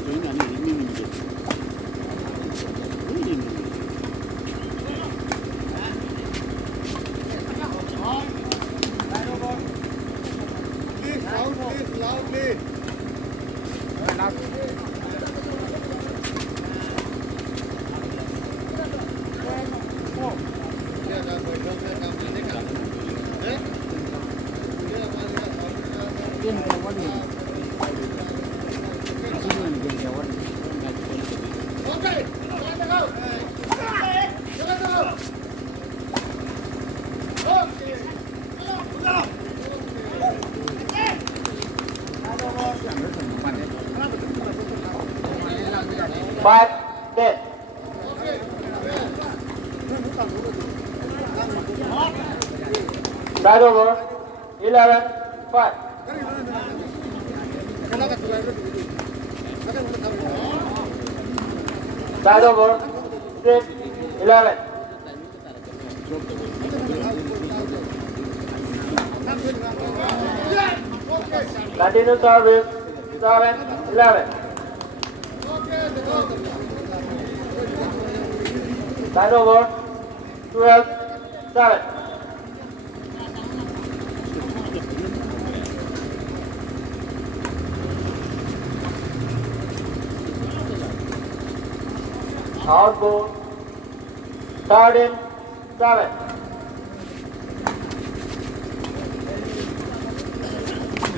조용히 안 해. 인민님이죠. 왜 이래, 인민님? Five, 10. Side over. 11, 5. Side over. 6, 11. Continue service. 7, 11. Side over. 12, 7. Outboard. 13, 7.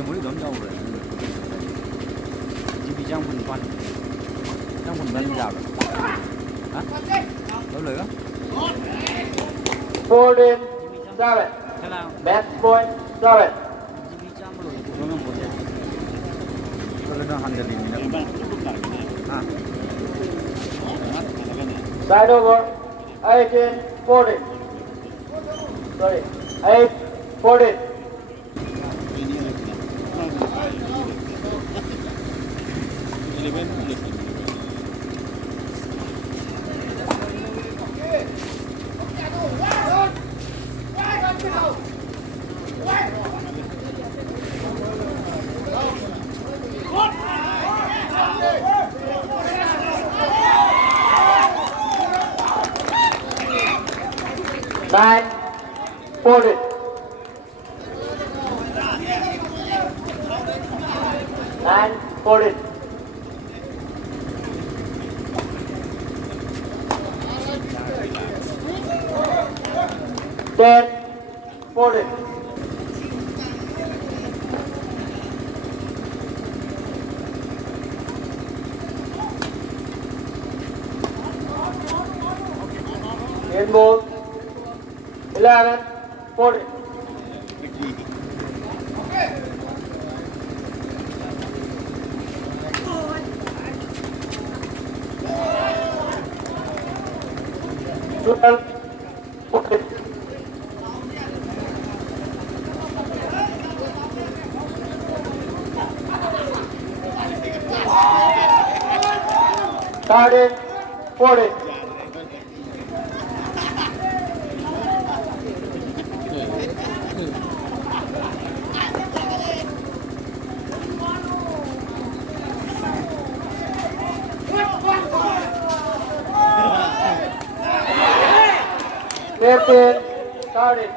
머리 너무 나오래. 집이 장군 반. 장군 반 잡아. 아? 놀래요? 14, 7. hello. Match point, 7. 집이 장군으로 그러면 보내. 그러면 한 대입니다. 얼마나 조금 나가네. 아. 나가네. Side over. 18, 14. Sorry. 8, 14. Nine, 14. Nine, 14. Ten, 14. In ball. 11, 14. Twelve, 14. Started, 14. Fifteen, started.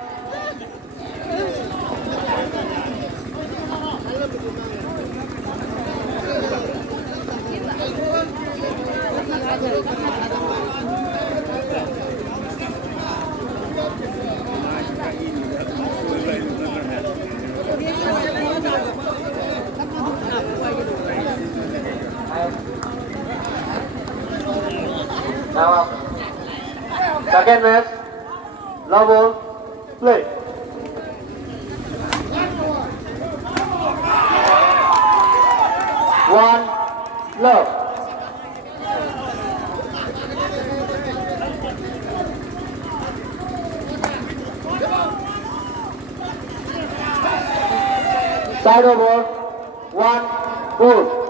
Now, second match, love ball, play. One, love. Side over, one, goal.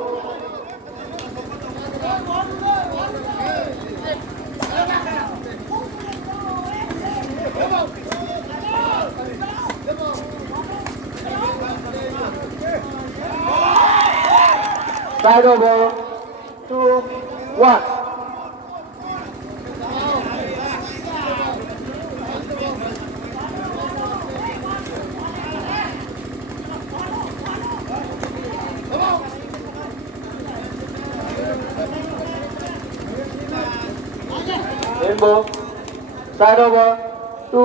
Side over, 2, 1. Rainbow, side over, 2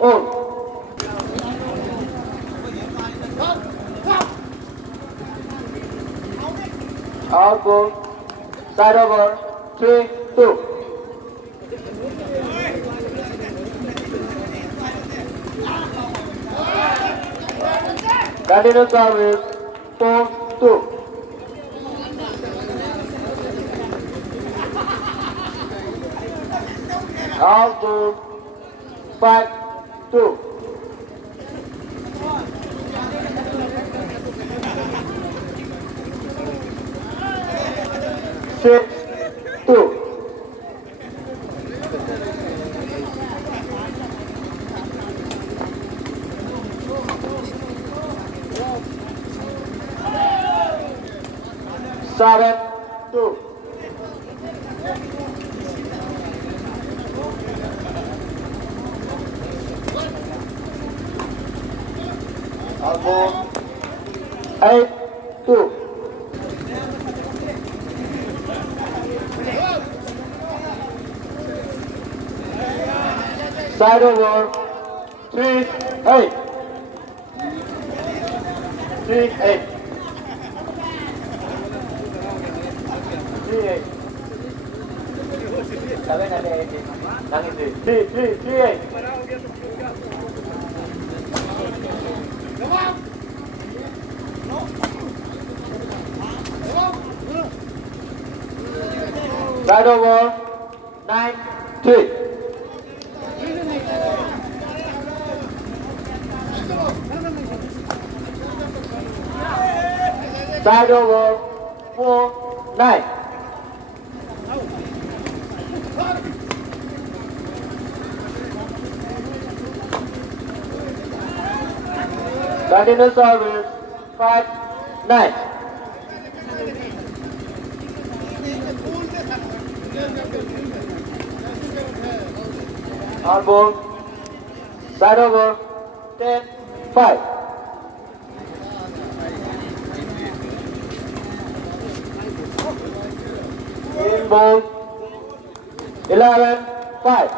all. Out goal, side over, 3, 2. Continue service, 4, 2. Out goal, 5, 2. Six, 2. Seven, 2. Almost 8, 2. Side over, 3, 8. 3, 8. 3, 8. Sabi na 8. Nangin 3, 3, 3, 8. Side over, 9, 3. Side over, 4, 9. Continue service, 5, 9. On board, side over, 10, 5. In ball, 11, 5.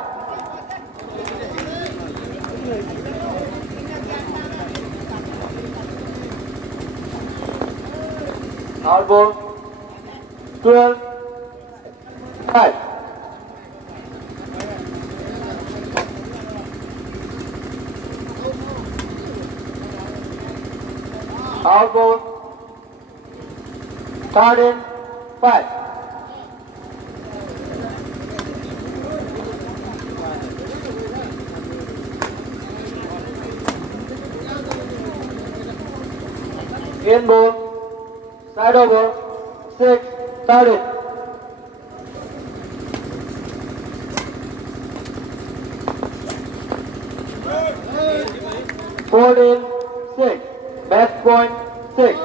Out ball, 12, 5. Out ball, 13, 5. In ball, side over, 6, 30. 14, 6. Match point, 6.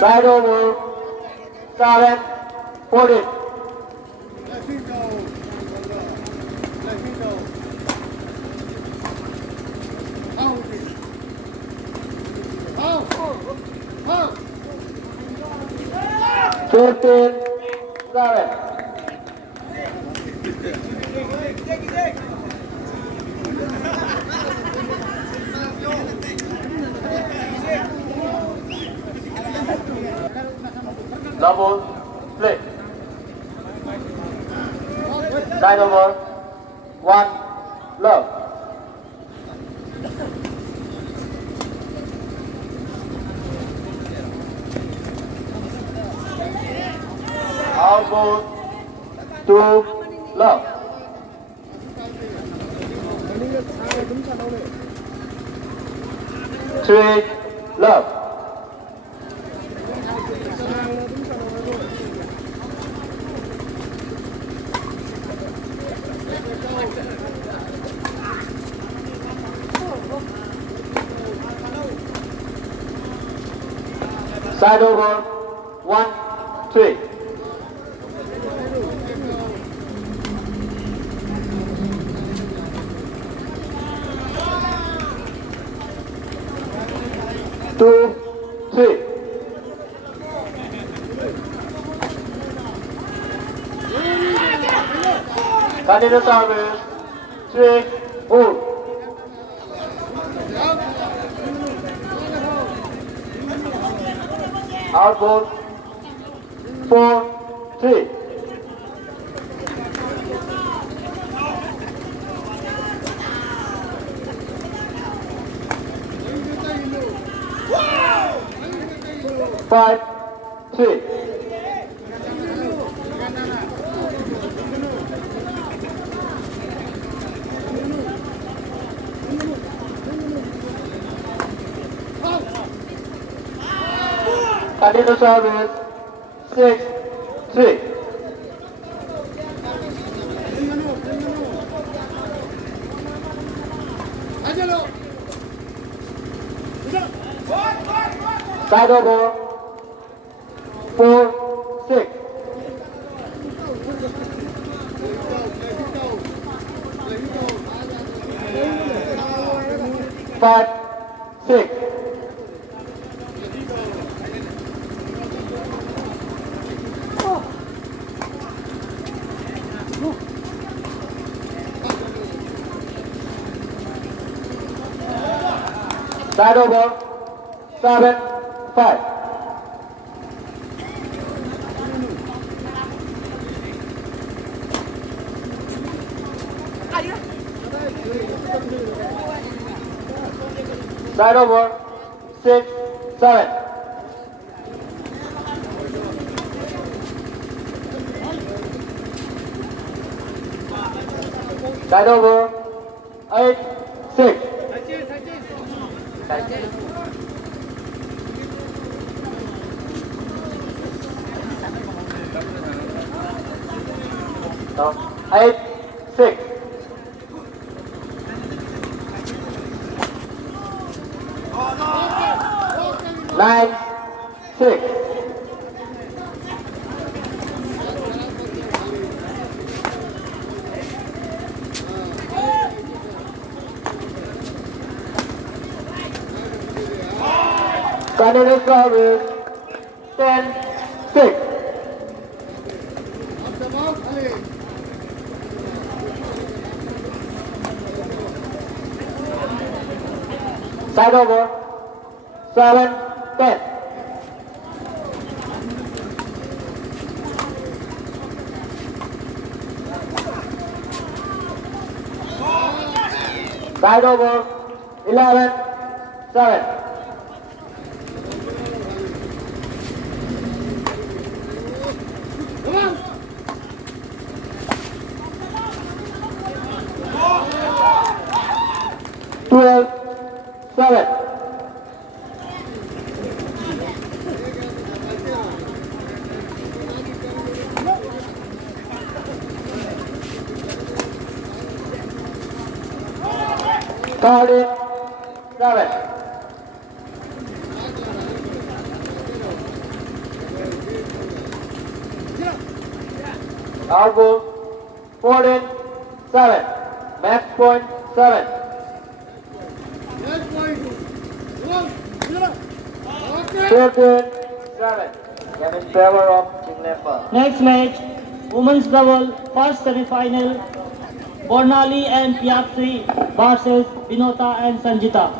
Side over, 7, 14. Fifteen, 7. Double, split. Side over, 1, love. Outboard, 2, love. Three, love. Side over. 1-3. Two, three. Continue service. 3-4. Out ball. 4-3. Five, 3. Continue service. 6-3. Side over. 4-6. Five, 6. Side over. 7-5. Side over. 6-7. Side over. 8-6. No. 8-6. Nine, 6. Continue service. 10-6. Side over. 7-10. Side over. 11-7. Twelve, 7. Thirty, 7. Elbow, 14-7. Match point 7. 14-7. Game in favor of Chinglepa. Next match, women's double, first semi-final, Bornali and Piapsi versus Binota and Sanjita.